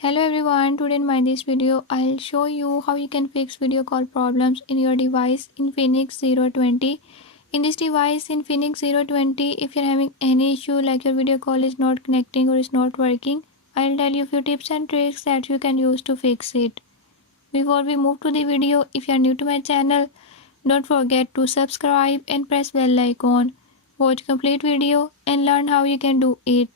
Hello everyone, today in my this video I'll show you how you can fix video call problems in your device Infinix 020. In this device Infinix 020, if you're having any issue like your video call is not connecting or is not working, I'll tell you a few tips and tricks that you can use to fix it. Before we move to the video, if you're new to my channel, don't forget to subscribe and press bell icon. Watch complete video and learn how you can do it.